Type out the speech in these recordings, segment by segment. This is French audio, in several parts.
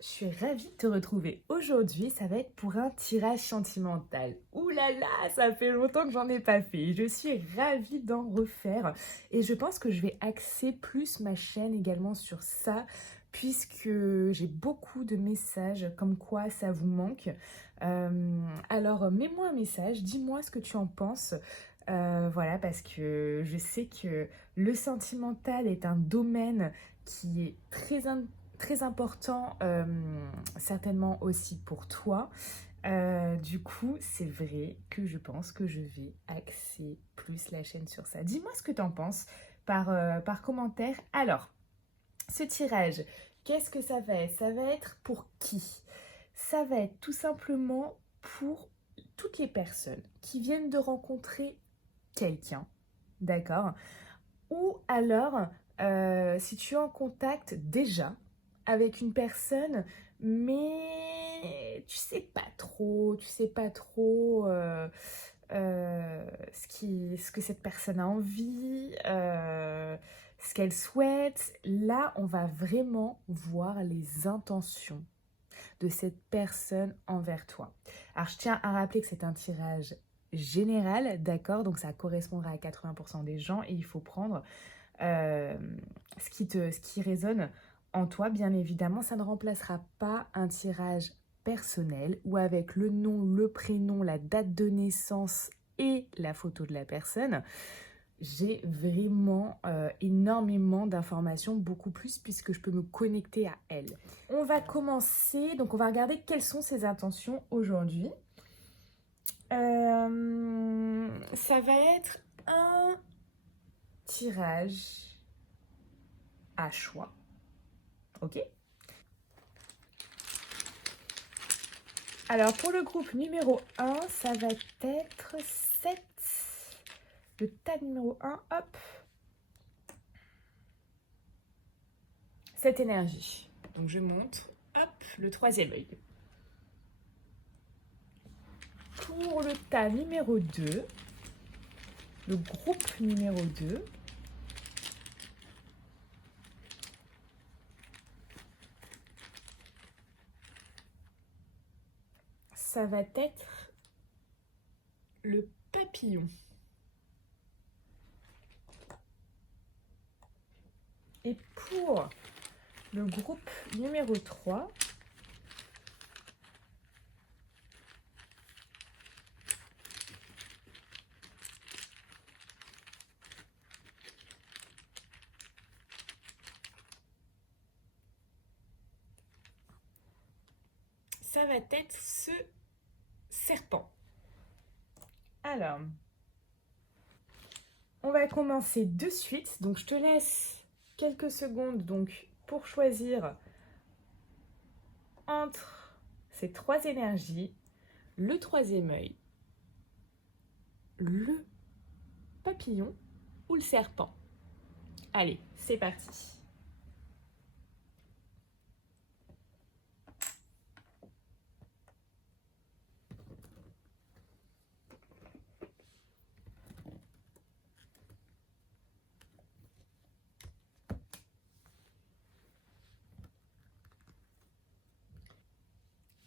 Je suis ravie de te retrouver aujourd'hui. Ça va être pour un tirage sentimental. Ouh là là, ça fait longtemps que j'en ai pas fait. Je suis ravie d'en refaire. Et je pense que je vais axer plus ma chaîne également sur ça, puisque j'ai beaucoup de messages comme quoi ça vous manque. Alors, mets-moi un message, dis-moi ce que tu en penses. Voilà, parce que je sais que le sentimental est un domaine qui est très important, certainement aussi pour toi. Du coup, c'est vrai que je pense que je vais axer plus la chaîne sur ça. Dis-moi ce que tu en penses par commentaire. Alors, ce tirage, qu'est-ce que ça va être? Ça va être pour qui? Ça va être tout simplement pour toutes les personnes qui viennent de rencontrer quelqu'un, d'accord? Ou alors, si tu es en contact déjà avec une personne, mais tu sais pas trop ce que cette personne a envie, ce qu'elle souhaite. Là, on va vraiment voir les intentions de cette personne envers toi. Alors, je tiens à rappeler que c'est un tirage général, d'accord? Donc, ça correspondra à 80% des gens et il faut prendre euh, ce qui résonne en toi. Bien évidemment, ça ne remplacera pas un tirage personnel ou avec le nom, le prénom, la date de naissance et la photo de la personne. J'ai vraiment énormément d'informations, beaucoup plus puisque je peux me connecter à elle. On va commencer, donc on va regarder quelles sont ses intentions aujourd'hui. Ça va être un tirage à choix. Ok. Alors pour le groupe numéro 1, ça va être 7. Le tas numéro 1, hop. Cette énergie. Donc je montre, hop, le troisième œil. Pour le tas numéro 2, le groupe numéro 2, ça va être le papillon. Et pour le groupe numéro 3, ça va être ce serpent. Alors, on va commencer de suite. Donc, je te laisse quelques secondes donc, pour choisir entre ces trois énergies, le troisième œil, le papillon ou le serpent. Allez, c'est parti.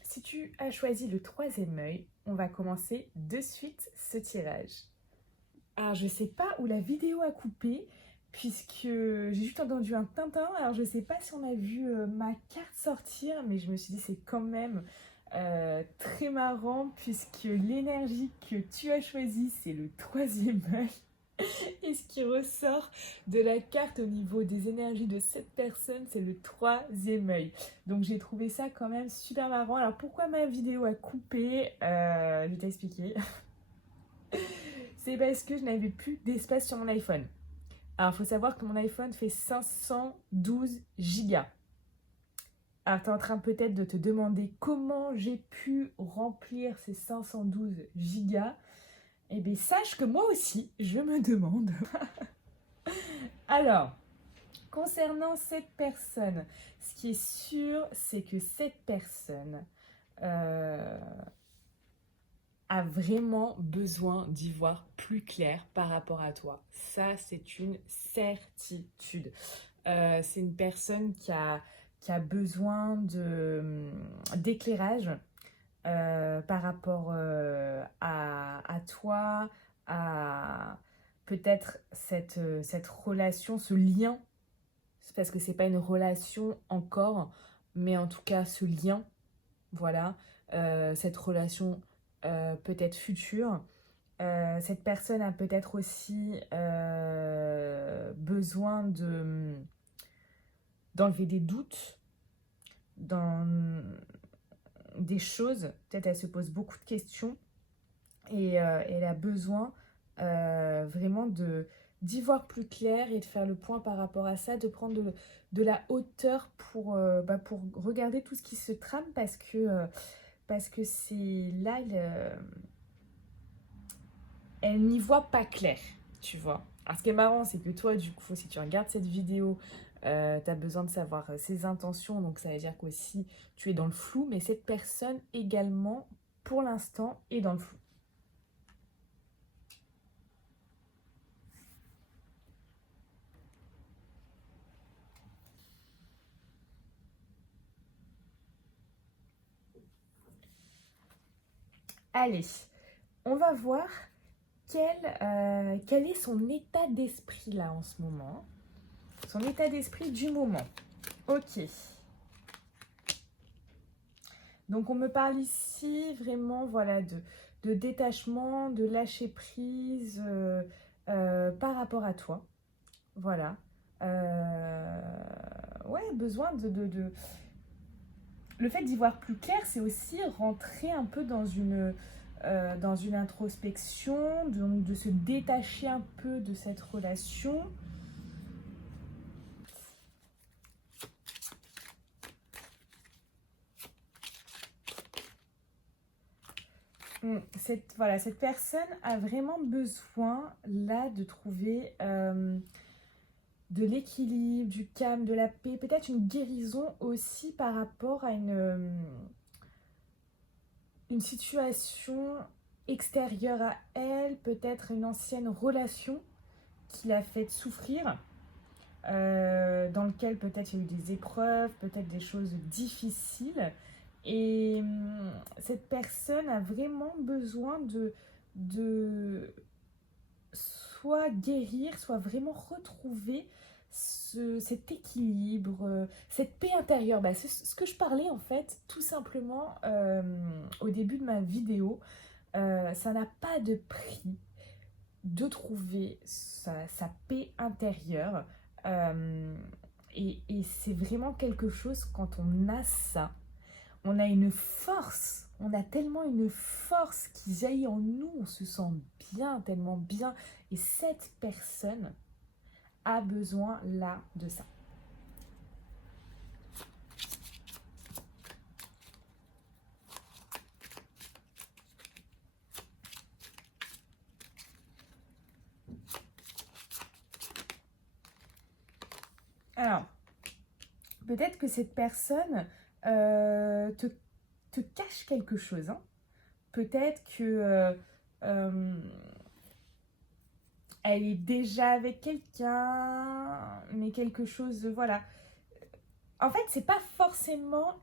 Si tu as choisi le troisième œil, on va commencer de suite ce tirage. Alors, je ne sais pas où la vidéo a coupé, puisque j'ai juste entendu un tintin. Alors, je ne sais pas si on a vu ma carte sortir, mais je me suis dit c'est quand même très marrant, puisque l'énergie que tu as choisie, c'est le troisième œil. Et ce qui ressort de la carte au niveau des énergies de cette personne, c'est le troisième œil. Donc j'ai trouvé ça quand même super marrant. Alors pourquoi ma vidéo a coupé? Je vais t'expliquer. C'est parce que je n'avais plus d'espace sur mon iPhone. Alors il faut savoir que mon iPhone fait 512 gigas. Alors tu es en train peut-être de te demander comment j'ai pu remplir ces 512 gigas. Eh bien sache que moi aussi, je me demande. Alors, concernant cette personne, ce qui est sûr, c'est que cette personne euh, a vraiment besoin d'y voir plus clair par rapport à toi. Ça, c'est une certitude. C'est une personne qui a besoin d'éclairage par rapport à toi, à peut-être cette relation, ce lien. C'est parce que c'est pas une relation encore, mais en tout cas ce lien, voilà, cette relation peut-être future. Cette personne a peut-être aussi besoin d'enlever des doutes dans des choses. Peut-être elle se pose beaucoup de questions et elle a besoin vraiment d'y voir plus clair et de faire le point par rapport à ça, de prendre de la hauteur pour regarder tout ce qui se trame parce que c'est là, elle n'y voit pas clair, tu vois. Alors ce qui est marrant, c'est que toi, du coup, si tu regardes cette vidéo, tu as besoin de savoir ses intentions, donc ça veut dire qu'aussi tu es dans le flou, mais cette personne également, pour l'instant, est dans le flou. Allez, on va voir quel est son état d'esprit là en ce moment. Son état d'esprit du moment. Ok. Donc on me parle ici vraiment voilà, de détachement, de lâcher prise par rapport à toi. Voilà. Ouais, besoin de... Le fait d'y voir plus clair, c'est aussi rentrer un peu dans une introspection, de se détacher un peu de cette relation. Cette personne a vraiment besoin là de trouver de l'équilibre, du calme, de la paix, peut-être une guérison aussi par rapport à une situation extérieure à elle, peut-être une ancienne relation qui l'a fait souffrir, dans lequel peut-être il y a eu des épreuves, peut-être des choses difficiles. Et cette personne a vraiment besoin de soit guérir, soit vraiment retrouver cet équilibre, cette paix intérieure. C'est ce que je parlais en fait, tout simplement au début de ma vidéo. Ça n'a pas de prix de trouver sa paix intérieure. Et c'est vraiment quelque chose, quand on a ça, on a une force, on a tellement une force qui jaillit en nous, on se sent bien, tellement bien. Et cette personne a besoin là de ça. Alors, peut-être que cette personne te cache quelque chose. Hein. Peut-être que elle est déjà avec quelqu'un, mais quelque chose, voilà. En fait, c'est pas forcément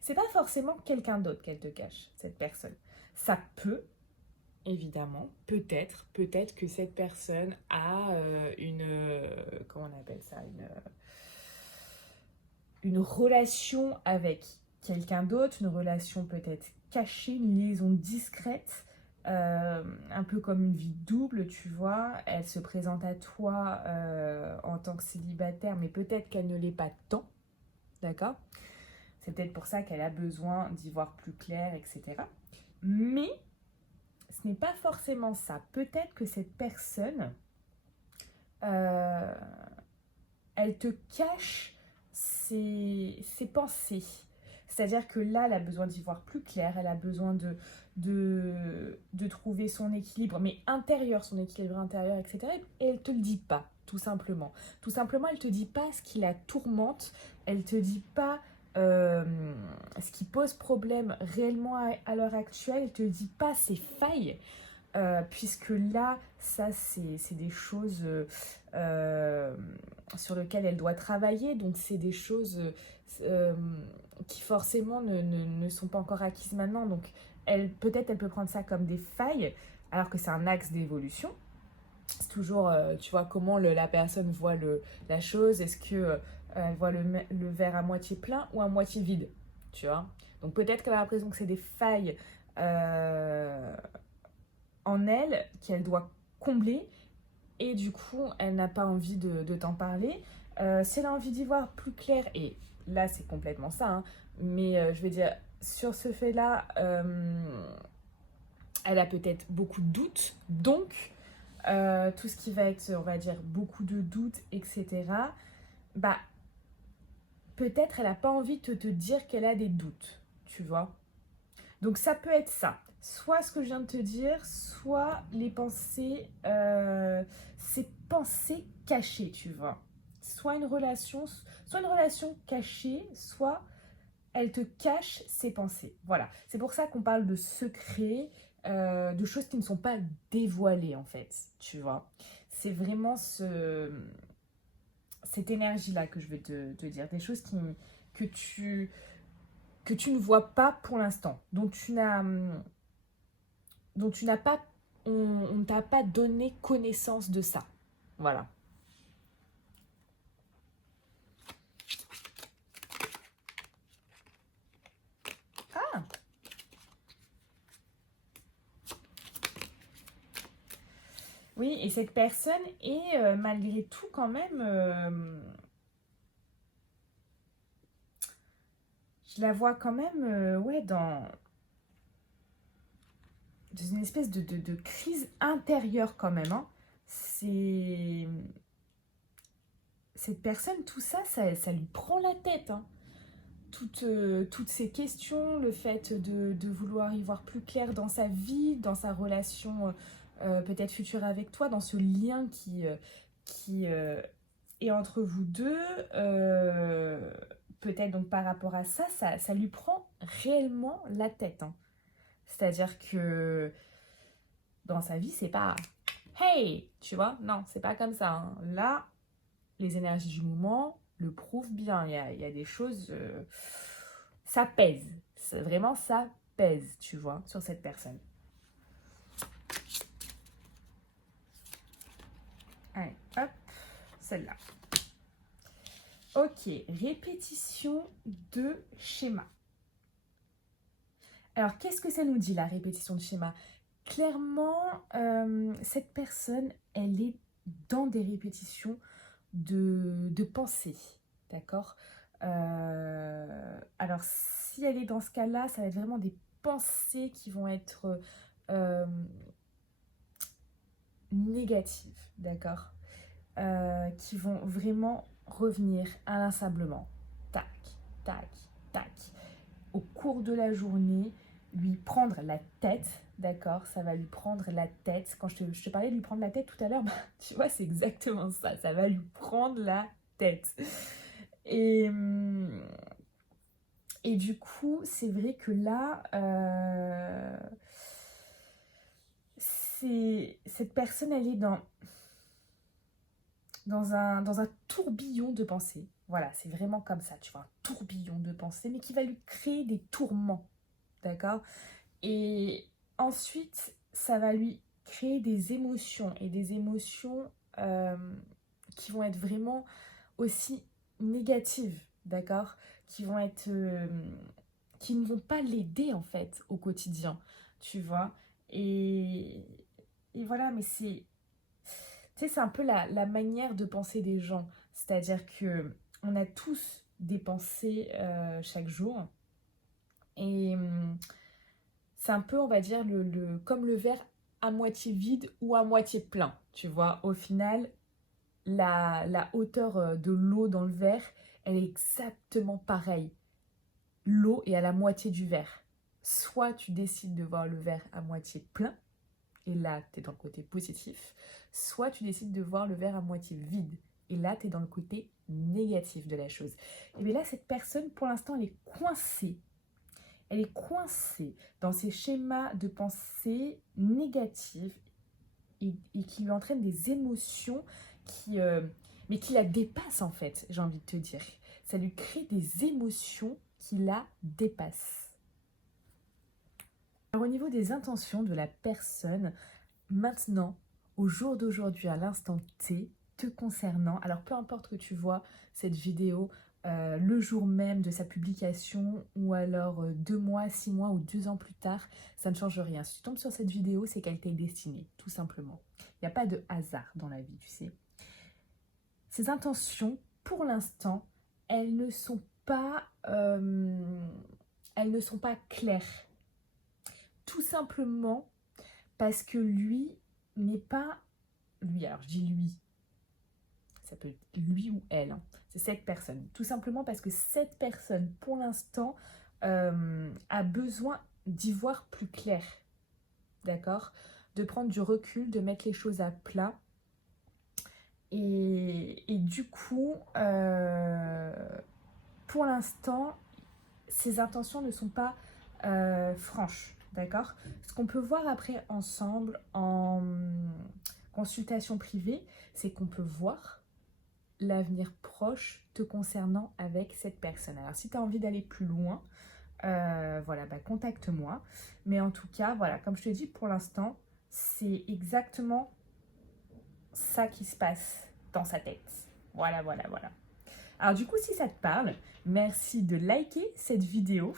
c'est pas forcément quelqu'un d'autre qu'elle te cache, cette personne. Ça peut, évidemment, peut-être que cette personne a comment on appelle ça, une relation avec quelqu'un d'autre, une relation peut-être cachée, une liaison discrète, un peu comme une vie double, tu vois. Elle se présente à toi en tant que célibataire, mais peut-être qu'elle ne l'est pas tant, d'accord? C'est peut-être pour ça qu'elle a besoin d'y voir plus clair, etc. Mais ce n'est pas forcément ça. Peut-être que cette personne, elle te cache ses pensées. C'est-à-dire que là, elle a besoin d'y voir plus clair, elle a besoin de trouver son équilibre, mais intérieur, son équilibre intérieur, etc. Et elle ne te le dit pas, tout simplement. Tout simplement, elle ne te dit pas ce qui la tourmente, elle ne te dit pas ce qui pose problème réellement à l'heure actuelle, elle ne te dit pas ses failles. puisque là, ça, c'est des choses sur lesquelles elle doit travailler. Donc, c'est des choses euh, qui forcément ne sont pas encore acquises maintenant. Donc, peut-être elle peut prendre ça comme des failles, alors que c'est un axe d'évolution. C'est toujours, tu vois, comment la personne voit la chose. Est-ce que elle voit le verre à moitié plein ou à moitié vide, tu vois. Donc peut-être qu'elle a l'impression que c'est des failles euh, en elle qu'elle doit combler et du coup, elle n'a pas envie de t'en parler. Si elle a envie d'y voir plus clair, et là c'est complètement ça, hein, mais je veux dire, sur ce fait-là, elle a peut-être beaucoup de doutes, donc tout ce qui va être, on va dire, beaucoup de doutes, etc., bah, peut-être elle n'a pas envie de te dire qu'elle a des doutes, tu vois. Donc ça peut être ça. Soit ce que je viens de te dire, soit les pensées, ces pensées cachées, tu vois. Soit une relation cachée, soit elle te cache ses pensées. Voilà. C'est pour ça qu'on parle de secrets, de choses qui ne sont pas dévoilées en fait, tu vois. C'est vraiment cette énergie-là que je veux te dire. Des choses que tu, que tu ne vois pas pour l'instant, dont tu n'as pas, on ne t'a pas donné connaissance de ça. Voilà. Ah, oui, et cette personne est malgré tout quand même, je la vois quand même, ouais, dans une espèce de crise intérieure quand même, hein. C'est cette personne, tout ça, ça lui prend la tête, hein. Toutes ces questions, le fait de vouloir y voir plus clair dans sa vie, dans sa relation peut-être future avec toi, dans ce lien qui est entre vous deux, peut-être donc par rapport à ça, ça lui prend réellement la tête, hein. C'est-à-dire que dans sa vie, c'est pas hey, tu vois, non, c'est pas comme ça, hein. Là, les énergies du moment le prouvent bien. Il y a des choses, ça pèse. Vraiment, ça pèse, tu vois, sur cette personne. Allez, hop, celle-là. Ok, répétition de schéma. Alors, qu'est-ce que ça nous dit, la répétition de schéma? Clairement, cette personne, elle est dans des répétitions de pensée, d'accord. Alors, si elle est dans ce cas-là, ça va être vraiment des pensées qui vont être euh, négatives, d'accord, qui vont vraiment revenir inlassablement. Tac, tac, tac. Au cours de la journée, lui prendre la tête, d'accord. Ça va lui prendre la tête. Quand je te parlais de lui prendre la tête tout à l'heure, bah, tu vois, c'est exactement ça. Ça va lui prendre la tête. Et, et du coup, c'est vrai que là, cette personne, elle est dans un tourbillon de pensées. Voilà, c'est vraiment comme ça, tu vois, un tourbillon de pensées, mais qui va lui créer des tourments, d'accord. Et ensuite, ça va lui créer des émotions, et des émotions euh, qui vont être vraiment aussi négatives, d'accord, qui ne vont pas l'aider en fait au quotidien, tu vois. Et, et voilà, mais tu sais, c'est un peu la manière de penser des gens. C'est-à-dire que on a tous des pensées chaque jour. Et c'est un peu, on va dire, comme le verre à moitié vide ou à moitié plein. Tu vois, au final, la hauteur de l'eau dans le verre, elle est exactement pareille. L'eau est à la moitié du verre. Soit tu décides de voir le verre à moitié plein, et là, tu es dans le côté positif. Soit tu décides de voir le verre à moitié vide, et là, tu es dans le côté négatif de la chose. Et bien là, cette personne, pour l'instant, elle est coincée. elle est coincée dans ces schémas de pensée négatifs et qui lui entraînent des émotions mais qui la dépassent en fait, j'ai envie de te dire. Ça lui crée des émotions qui la dépassent. Alors au niveau des intentions de la personne, maintenant, au jour d'aujourd'hui, à l'instant T, te concernant, alors peu importe que tu vois cette vidéo le jour même de sa publication ou alors 2 mois, 6 mois ou 2 ans plus tard, ça ne change rien. Si tu tombes sur cette vidéo, c'est qu'elle t'est destinée, tout simplement. Il n'y a pas de hasard dans la vie, tu sais. Ces intentions, pour l'instant, elles ne sont pas claires. Tout simplement parce que lui n'est pas... Lui, alors je dis lui, ça peut être lui ou elle, hein. C'est cette personne. Tout simplement parce que cette personne, pour l'instant, a besoin d'y voir plus clair. D'accord? De prendre du recul, de mettre les choses à plat. Et du coup, pour l'instant, ses intentions ne sont pas franches. D'accord? Ce qu'on peut voir après ensemble en consultation privée, c'est qu'on peut voir l'avenir proche te concernant avec cette personne. Alors si tu as envie d'aller plus loin, voilà, contacte-moi. Mais en tout cas, voilà, comme je te dis, pour l'instant, c'est exactement ça qui se passe dans sa tête. Voilà, voilà, voilà. Alors du coup, si ça te parle, merci de liker cette vidéo.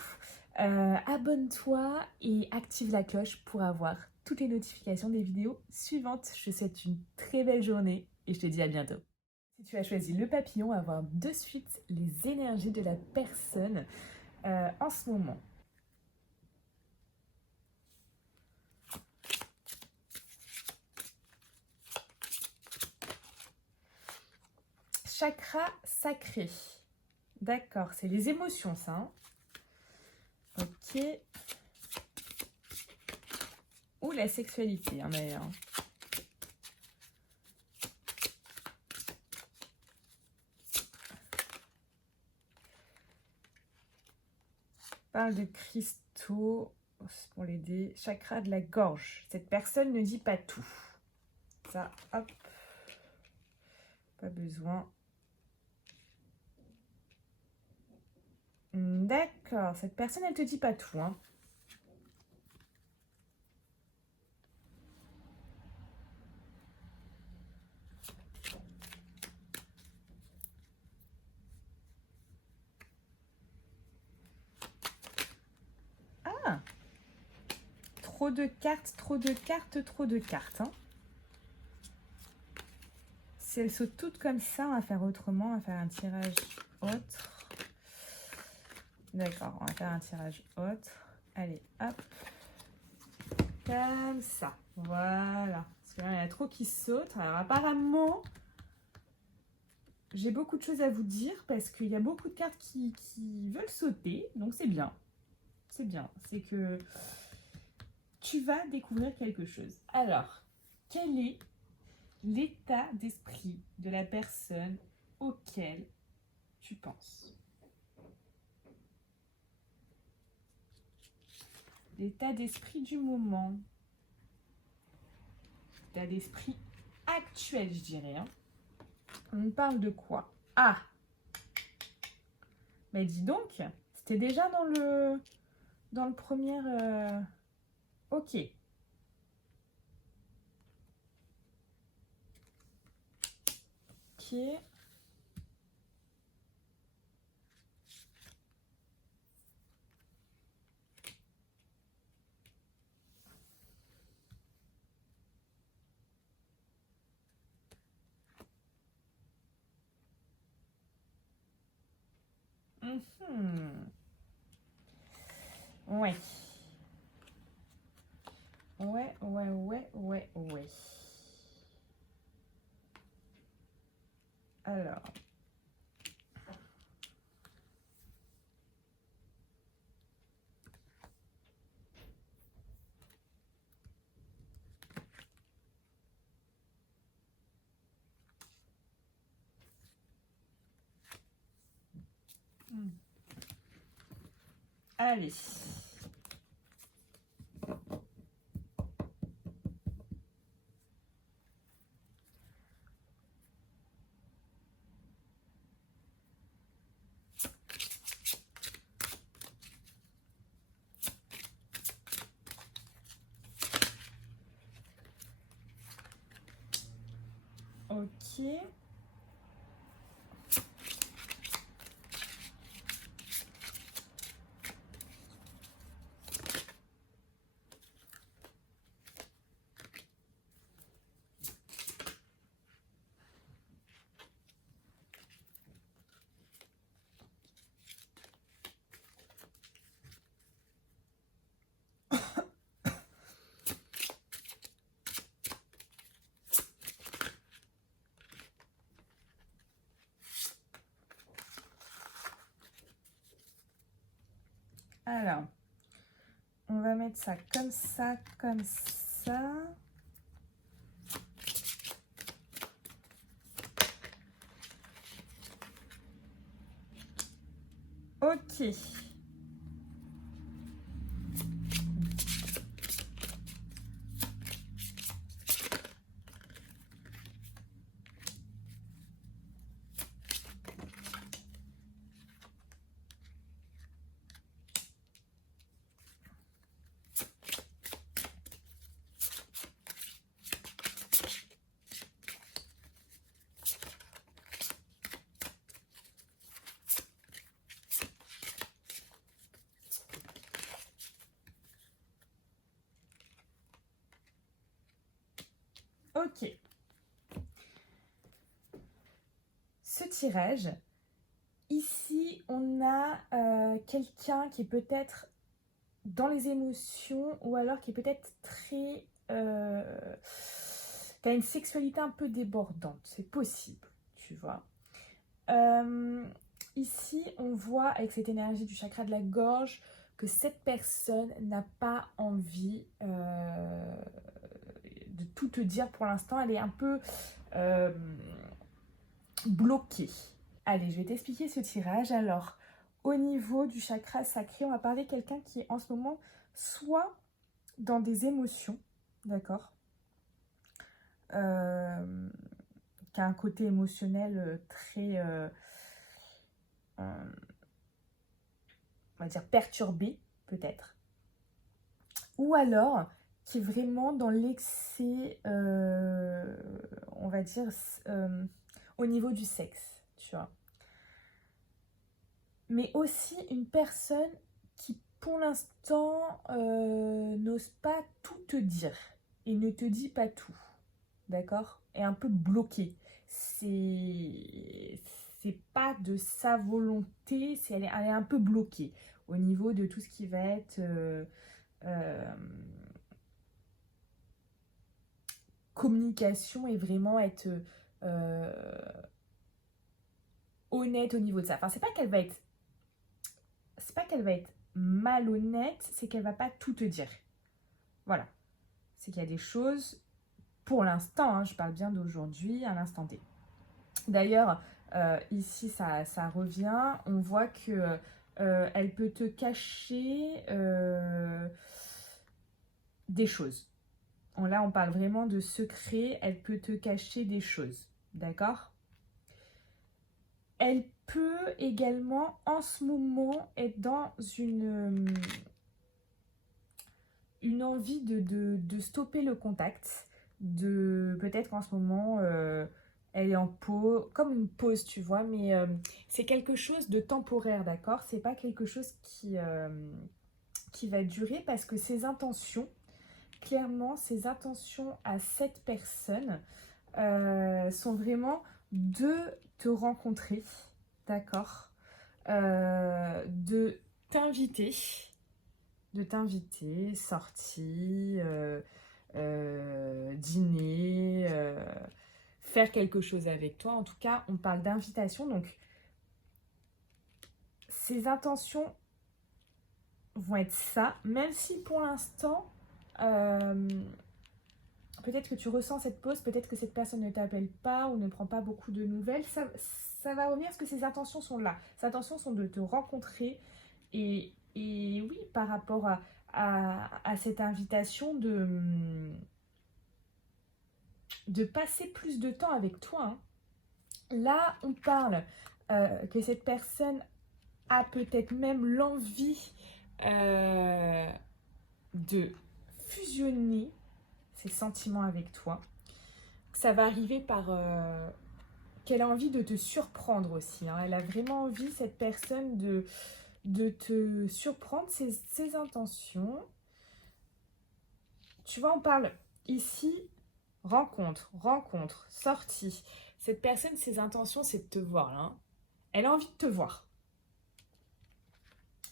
Abonne-toi et active la cloche pour avoir toutes les notifications des vidéos suivantes. Je te souhaite une très belle journée et je te dis à bientôt. Si tu as choisi le papillon, à voir de suite les énergies de la personne en ce moment. Chakra sacré. D'accord, c'est les émotions ça. Hein. Ok. Ou la sexualité hein, d'ailleurs. Parle de cristaux pour l'aider. Chakra de la gorge. Cette personne ne dit pas tout. Ça, hop. Pas besoin. D'accord. Cette personne, elle te dit pas tout. Hein. Ah. Trop de cartes, trop de cartes, trop de cartes. Hein. Si elles sautent toutes comme ça, on va faire autrement. On va faire un tirage autre. D'accord, on va faire un tirage autre. Allez, hop. Comme ça. Voilà. Parce que là, il y en a trop qui sautent. Alors, apparemment, j'ai beaucoup de choses à vous dire parce qu'il y a beaucoup de cartes qui veulent sauter. Donc, c'est bien. C'est bien. C'est que tu vas découvrir quelque chose. Alors, quel est l'état d'esprit de la personne auquel tu penses? L'état d'esprit du moment. L'état d'esprit actuel, je dirais. Hein. On parle de quoi? Ah! Mais dis donc, c'était déjà dans le premier... Ok. Ok. Ouais. Ouais. Alors. Allez. Alors, on va mettre ça comme ça, comme ça. Ok. Ok. Ce tirage, ici, on a quelqu'un qui est peut-être dans les émotions ou alors qui est peut-être très... qui a une sexualité un peu débordante. C'est possible, tu vois. Ici, on voit avec cette énergie du chakra de la gorge que cette personne n'a pas envie de tout te dire pour l'instant. Elle est un peu bloquée. Allez, je vais t'expliquer ce tirage. Alors, au niveau du chakra sacré, on va parler de quelqu'un qui est en ce moment soit dans des émotions, d'accord, qui a un côté émotionnel très, on va dire, perturbé, peut-être. Ou alors, qui est vraiment dans l'excès, on va dire, au niveau du sexe, tu vois. Mais aussi une personne qui, pour l'instant, n'ose pas tout te dire et ne te dit pas tout, d'accord? Est un peu bloquée. C'est pas de sa volonté, elle est un peu bloquée au niveau de tout ce qui va être communication et vraiment être honnête au niveau de ça. Enfin, c'est pas qu'elle va être malhonnête, c'est qu'elle va pas tout te dire. Voilà. C'est qu'il y a des choses, pour l'instant, hein, je parle bien d'aujourd'hui, à l'instant T. D'ailleurs, ici, ça revient. On voit que elle peut te cacher des choses. Là, on parle vraiment de secret. Elle peut te cacher des choses. D'accord ? Elle peut également, en ce moment, être dans une envie de stopper le contact. Peut-être qu'en ce moment, elle est en pause, comme une pause, tu vois, mais c'est quelque chose de temporaire, d'accord? C'est pas quelque chose qui va durer parce que ses intentions, clairement, ses intentions à cette personne sont vraiment de te rencontrer, d'accord? De t'inviter, sortie, dîner, faire quelque chose avec toi. En tout cas, on parle d'invitation. Donc, ces intentions vont être ça, même si pour l'instant, peut-être que tu ressens cette pause, peut-être que cette personne ne t'appelle pas ou ne prend pas beaucoup de nouvelles. Ça va revenir parce que ces intentions sont là. Ces intentions sont de te rencontrer et oui, par rapport à cette invitation de passer plus de temps avec toi. Hein. Là, on parle que cette personne a peut-être même l'envie de fusionner ses sentiments avec toi. Ça va arriver par qu'elle a envie de te surprendre aussi, hein. Elle a vraiment envie, cette personne, de te surprendre, ses intentions. Tu vois, on parle ici rencontre, sortie. Cette personne, ses intentions, c'est de te voir, là, hein. Elle a envie de te voir.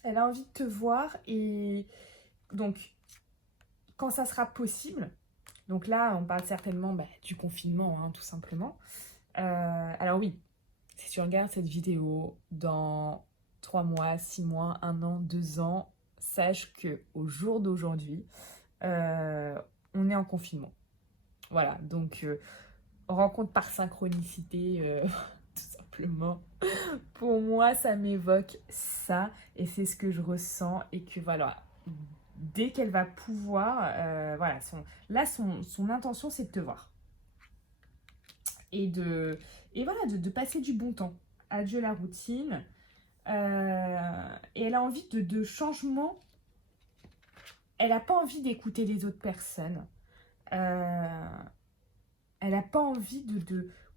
Elle a envie de te voir et donc, quand ça sera possible, donc là, on parle certainement du confinement, hein, tout simplement. Alors oui, si tu regardes cette vidéo dans 3 mois, 6 mois, 1 an, 2 ans, sache qu'au jour d'aujourd'hui, on est en confinement. Voilà, donc rencontre par synchronicité, tout simplement. Pour moi, ça m'évoque ça et c'est ce que je ressens et que voilà, dès qu'elle va pouvoir, voilà, son intention, c'est de te voir. Et voilà, de passer du bon temps. Adieu la routine. Et elle a envie de changement. Elle n'a pas envie d'écouter les autres personnes. Elle n'a pas envie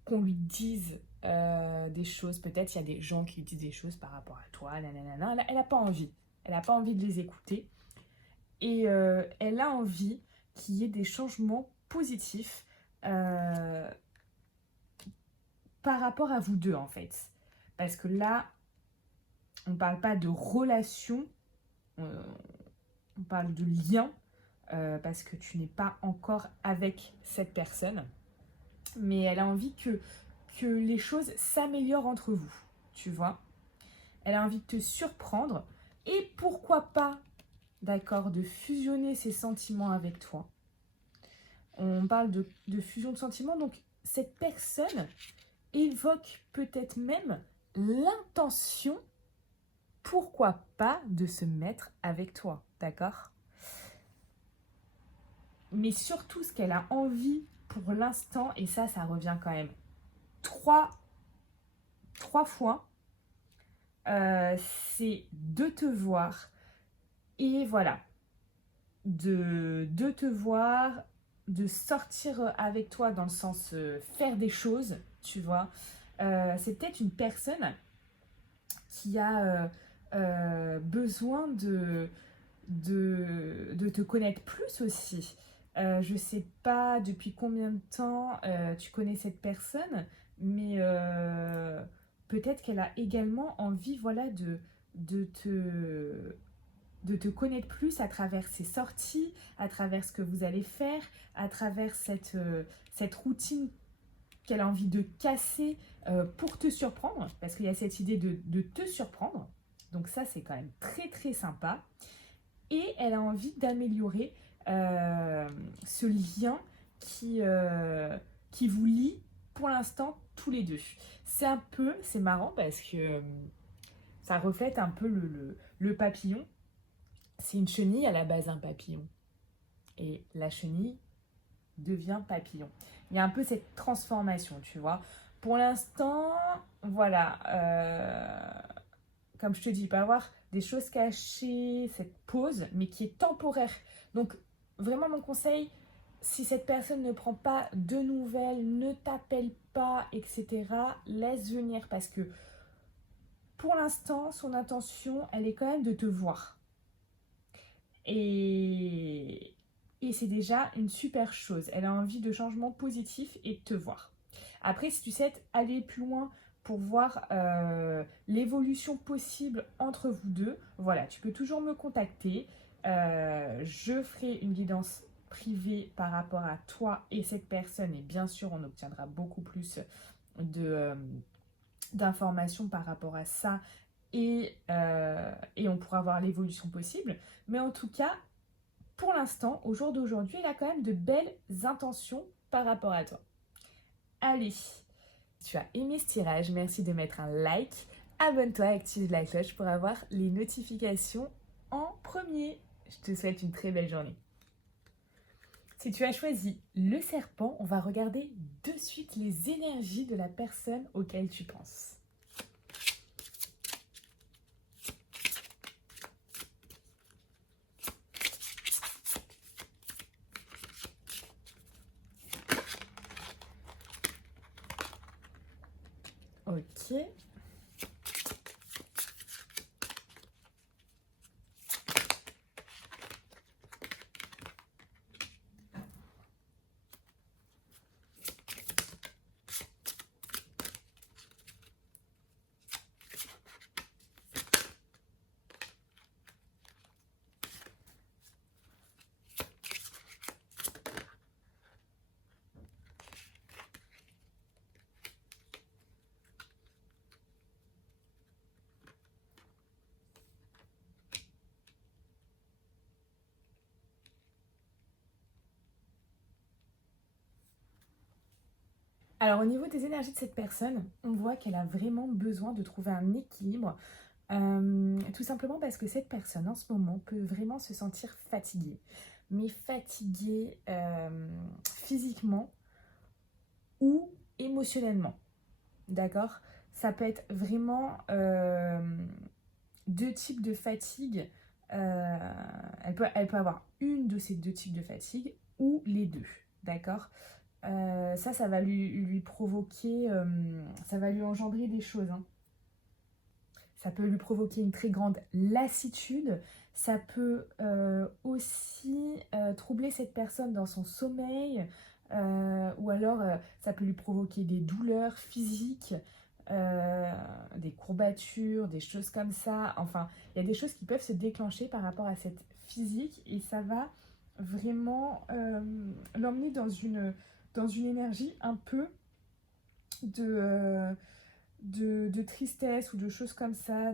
qu'on lui dise des choses. Peut-être il y a des gens qui lui disent des choses par rapport à toi. Nanana. Elle n'a pas envie. Elle n'a pas envie de les écouter. Et elle a envie qu'il y ait des changements positifs par rapport à vous deux, en fait. Parce que là, on ne parle pas de relation, on parle de lien, parce que tu n'es pas encore avec cette personne. Mais elle a envie que les choses s'améliorent entre vous, tu vois. Elle a envie de te surprendre. Et pourquoi pas, d'accord, de fusionner ses sentiments avec toi. On parle de fusion de sentiments, donc cette personne évoque peut-être même l'intention, pourquoi pas, de se mettre avec toi, d'accord? Mais surtout, ce qu'elle a envie pour l'instant, et ça revient quand même trois fois, c'est de te voir, et voilà, de te voir, de sortir avec toi dans le sens faire des choses, tu vois. C'est peut-être une personne qui a besoin de te connaître plus aussi. Je sais pas depuis combien de temps tu connais cette personne, mais peut-être qu'elle a également envie, voilà, de te connaître plus à travers ses sorties, à travers ce que vous allez faire, à travers cette routine qu'elle a envie de casser pour te surprendre, parce qu'il y a cette idée de te surprendre. Donc ça, c'est quand même très très sympa. Et elle a envie d'améliorer ce lien qui vous lie pour l'instant tous les deux. C'est marrant parce que ça reflète un peu le papillon. C'est une chenille à la base, un papillon. Et la chenille devient papillon. Il y a un peu cette transformation, tu vois. Pour l'instant, voilà, comme je te dis, il peut y avoir des choses cachées, cette pause, mais qui est temporaire. Donc, vraiment, mon conseil, si cette personne ne prend pas de nouvelles, ne t'appelle pas, etc., laisse venir parce que pour l'instant, son intention, elle est quand même de te voir. Et c'est déjà une super chose. Elle a envie de changements positifs et de te voir. Après, si tu sais aller plus loin pour voir l'évolution possible entre vous deux, voilà, tu peux toujours me contacter. Je ferai une guidance privée par rapport à toi et cette personne. Et bien sûr, on obtiendra beaucoup plus d'informations par rapport à ça. Et on pourra voir l'évolution possible. Mais en tout cas, pour l'instant, au jour d'aujourd'hui, elle a quand même de belles intentions par rapport à toi. Allez, si tu as aimé ce tirage, merci de mettre un like, abonne-toi et active la cloche pour avoir les notifications en premier. Je te souhaite une très belle journée. Si tu as choisi le serpent, on va regarder de suite les énergies de la personne auquel tu penses. Ok. Alors au niveau des énergies de cette personne, on voit qu'elle a vraiment besoin de trouver un équilibre, tout simplement parce que cette personne en ce moment peut vraiment se sentir fatiguée. Mais fatiguée physiquement ou émotionnellement, d'accord? Ça peut être vraiment deux types de fatigue. Elle peut avoir une de ces deux types de fatigue ou les deux, d'accord? Ça va lui provoquer, ça va lui engendrer des choses, hein. Ça peut lui provoquer une très grande lassitude. Ça peut aussi troubler cette personne dans son sommeil. Ou alors, ça peut lui provoquer des douleurs physiques, des courbatures, des choses comme ça. Enfin, il y a des choses qui peuvent se déclencher par rapport à cette physique. Et ça va vraiment l'emmener dans une énergie un peu de... de tristesse ou de choses comme ça,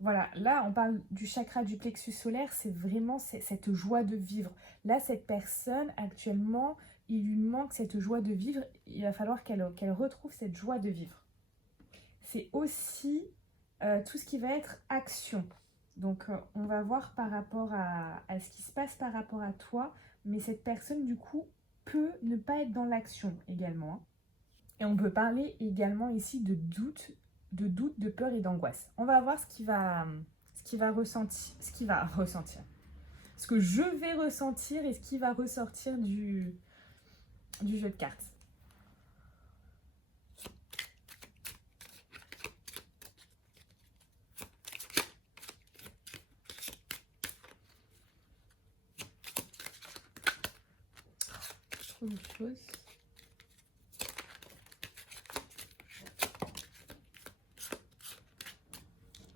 Voilà, là on parle du chakra du plexus solaire, c'est vraiment cette joie de vivre. Là, cette personne, actuellement, il lui manque cette joie de vivre, il va falloir qu'elle retrouve cette joie de vivre. C'est aussi tout ce qui va être action. Donc on va voir par rapport à ce qui se passe par rapport à toi, mais cette personne du coup peut ne pas être dans l'action également, hein. Et on peut parler également ici de peur et d'angoisse. On va voir ressentir, ce que je vais ressentir et ce qui va ressortir du jeu de cartes. Je trouve une chose.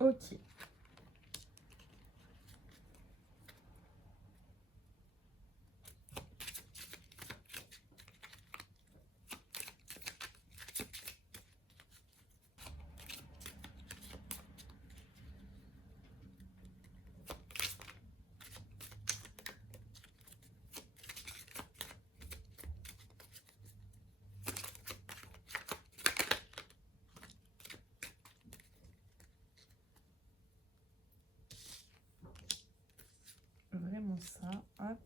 Ok. Vraiment ça. Hop.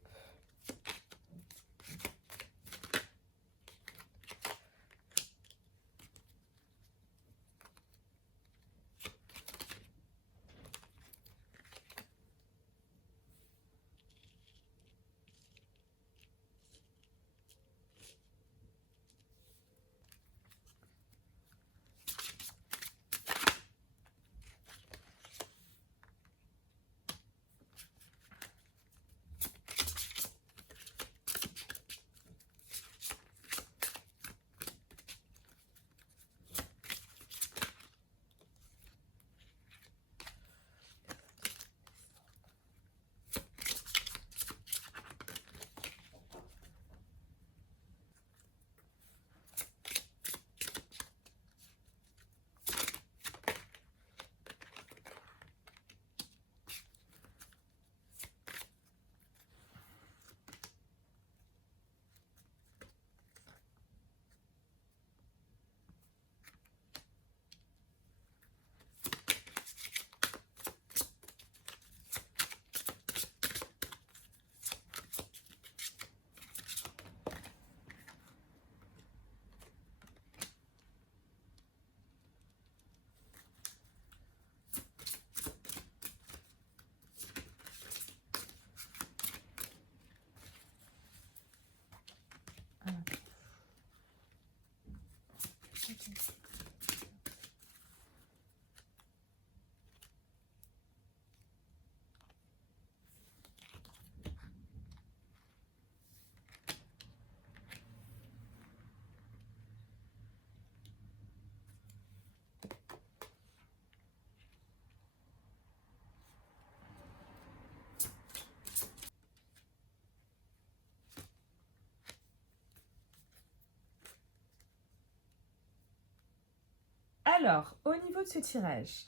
Alors, au niveau de ce tirage,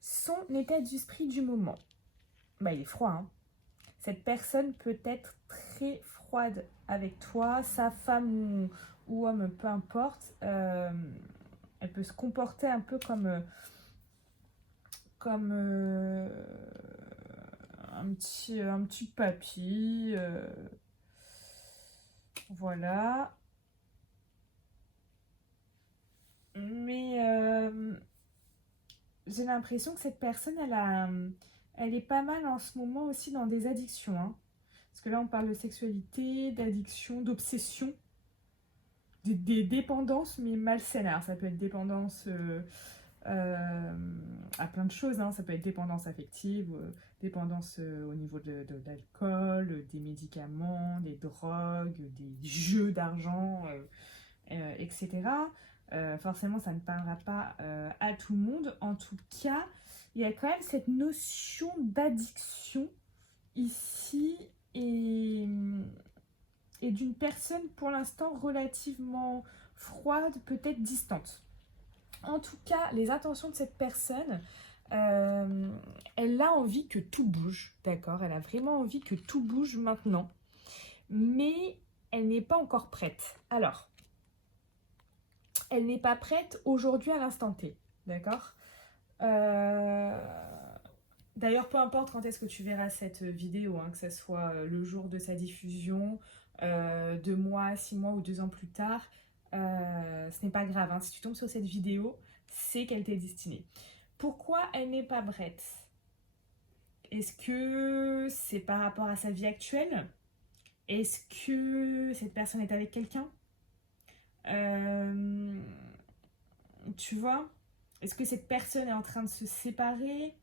son état d'esprit du moment, bah, il est froid, hein. Cette personne peut être très froide avec toi, sa femme ou homme, peu importe. Elle peut se comporter un peu comme un petit papy. Voilà. Mais j'ai l'impression que cette personne, elle est pas mal en ce moment aussi dans des addictions, hein. Parce que là, on parle de sexualité, d'addiction, d'obsession, des dépendances, mais malsaines. Alors, ça peut être dépendance à plein de choses, hein. Ça peut être dépendance affective, dépendance au niveau de l'alcool, des médicaments, des drogues, des jeux d'argent, etc. Forcément, ça ne parlera pas à tout le monde. En tout cas, il y a quand même cette notion d'addiction ici et d'une personne pour l'instant relativement froide, peut-être distante. En tout cas, les intentions de cette personne, elle a envie que tout bouge, d'accord? Elle a vraiment envie que tout bouge maintenant, mais elle n'est pas encore prête. Alors, elle n'est pas prête aujourd'hui à l'instant T, d'accord? D'ailleurs, peu importe quand est-ce que tu verras cette vidéo, hein, que ce soit le jour de sa diffusion, 2 mois, 6 mois ou 2 ans plus tard, ce n'est pas grave, hein. Si tu tombes sur cette vidéo, c'est qu'elle t'est destinée. Pourquoi elle n'est pas prête? Est-ce que c'est par rapport à sa vie actuelle? Est-ce que cette personne est avec quelqu'un? Tu vois? Est-ce que cette personne est en train de se séparer?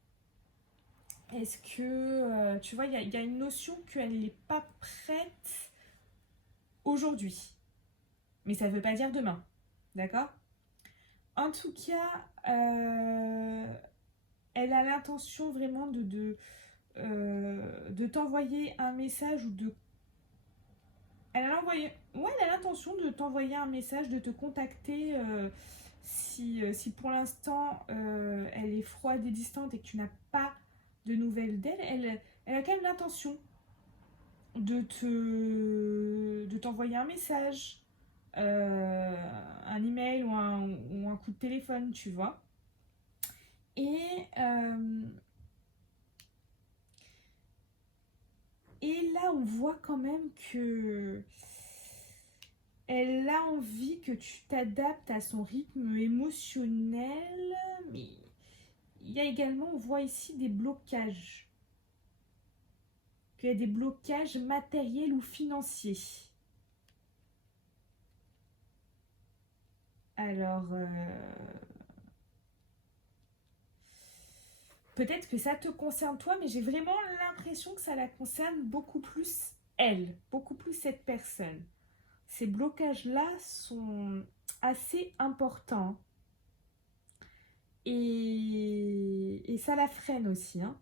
Est-ce que, tu vois, il y a une notion qu'elle n'est pas prête aujourd'hui. Mais ça ne veut pas dire demain. D'accord? En tout cas, elle a l'intention vraiment de t'envoyer un message ou de... Elle a l'intention de t'envoyer un message, de te contacter si pour l'instant elle est froide et distante et que tu n'as pas de nouvelles d'elle, elle a quand même l'intention de t'envoyer un message, un email ou un coup de téléphone, tu vois. Et, et là, on voit quand même que elle a envie que tu t'adaptes à son rythme émotionnel, mais il y a également, on voit ici des blocages. Qu'il y a des blocages matériels ou financiers. Alors, peut-être que ça te concerne toi, mais j'ai vraiment l'impression que ça la concerne beaucoup plus elle, beaucoup plus cette personne. Ces blocages-là sont assez importants et ça la freine aussi, hein.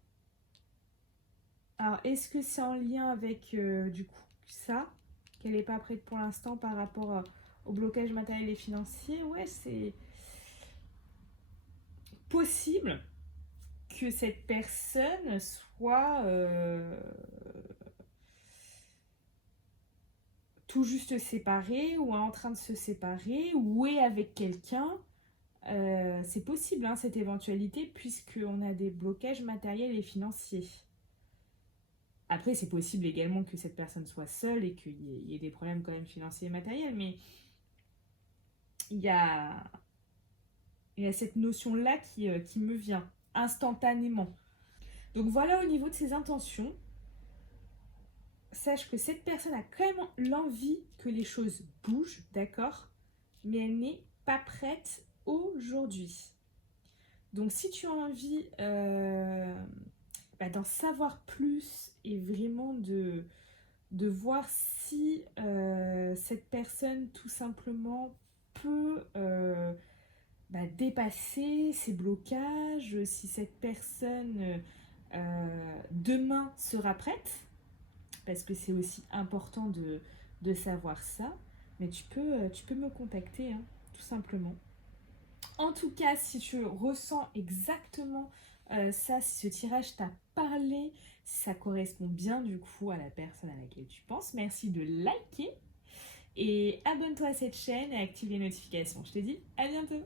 Alors, est-ce que c'est en lien avec, du coup, ça, qu'elle n'est pas prête pour l'instant par rapport au blocage matériel et financier? Ouais, c'est possible que cette personne soit tout juste séparée ou en train de se séparer ou est avec quelqu'un. C'est possible, hein, cette éventualité, puisqu'on a des blocages matériels et financiers. Après, c'est possible également que cette personne soit seule et qu'il y ait des problèmes quand même financiers et matériels, mais il y a cette notion-là qui me vient instantanément. Donc voilà au niveau de ses intentions. Sache que cette personne a quand même l'envie que les choses bougent, d'accord? Mais elle n'est pas prête aujourd'hui. Donc si tu as envie d'en savoir plus et vraiment de voir si cette personne tout simplement peut dépasser ses blocages, si cette personne demain sera prête, parce que c'est aussi important de savoir ça, mais tu peux me contacter, hein, tout simplement. En tout cas, si tu ressens exactement ça, si ce tirage t'a parlé, si ça correspond bien du coup à la personne à laquelle tu penses, merci de liker et abonne-toi à cette chaîne et active les notifications. Je te dis à bientôt!